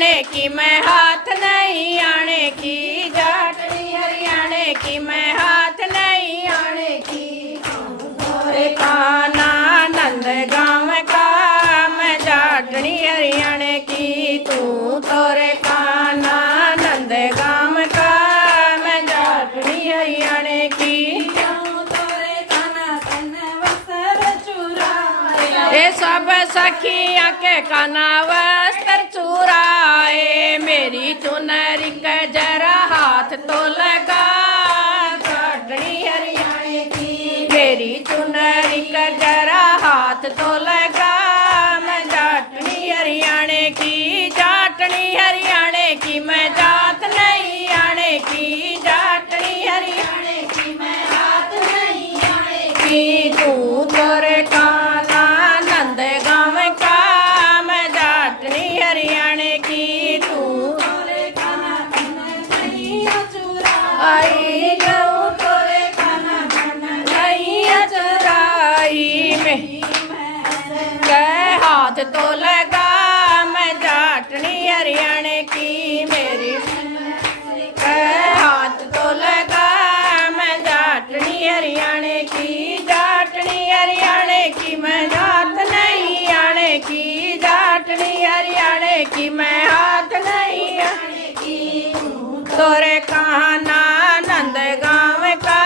की मैं हाथ नहीं आने की, जाटनी हरियाणे की मैं हाथ नहीं आने की। तोरे काना नंदगांव का मैं जाटनी हरियाणे की, तू तोरे काना नंदगांव का मैं जाटनी हरियाणे की। ये सब सखियाँ के काना वस्त्र चुराए, मेरी चुनरी का जरा हाथ तो लगा, जाटनी हरियाणे की मेरी चुनरी का जरा हाथ तो लगा। मैं जाटनी हरियाणे की, जाटनी हरियाणे की मैं जात नहीं आने की, जाटनी हरियाणे की मैं हाथ नहीं आने की। तू तोरे काना नंदगांव का मैं जाटनी हरियाणे की, तू तोरे काना नैया चुराई, जाऊं तोरे काना नैया चुराई में के हाथ तो लगा। मैं जाटनी हरियाणे की मेरी के हाथ तो लगा। मैं जाटनी हरियाणे की, जाटनी हरियाणे की मैं जात नहीं आने की, जाटनी हरियाणे की मैं हाथ नहीं आने की। तोरे काना नंदगांव का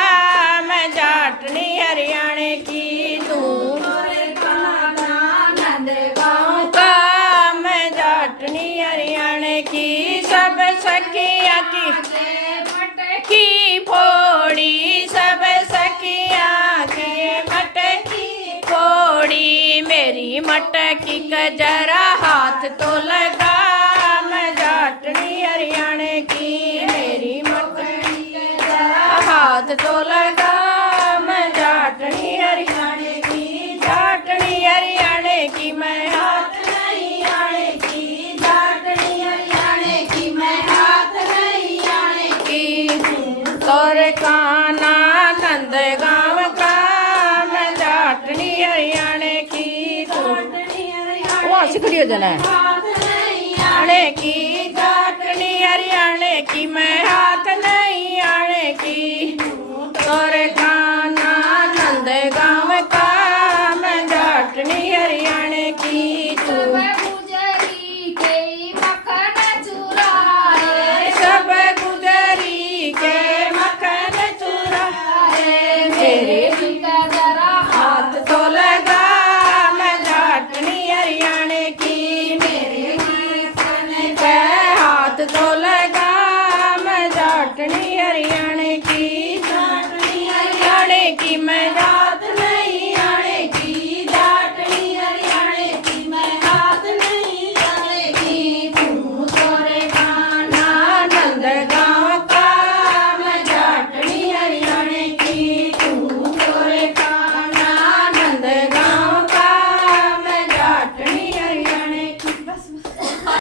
मैं जाटनी हरियाणे की, तू तोरे काना नंदगांव का मैं जाटनी हरियाणे की। सब सखिया की फोड़ी, सब सखिया के मटकी फोड़ी, मेरी मटकी का जरा हाथ तो लगा। मैं जाटनी हरियाणे की मेरी मटकी का जरा हाथ तो लगा। मैं जाटनी हरियाणे की, जाटनी हरियाणे की मैं हाथ नहीं आने की, जाटनी हरियाणे की मैं हाथ नहीं आने की। तोरे काना नंदगांव का मैं जाटनी हरियाणे की, वहाँ से खड़ी हो जाना है। हरियाणे की, जाटनी हरियाणे की मैं हाथ नहीं आने की। तोरे काना नंदगांव का मैं जाटनी हरियाणे की, तू गुजरी के मखन चुराए, सब गुजरी के मखन चुराए, मेरे का जरा हाथ तो लगा। मैं जाटनी हरियाणे की मेरे के हाथ तो लगा। मैं जाटनी हरियाणे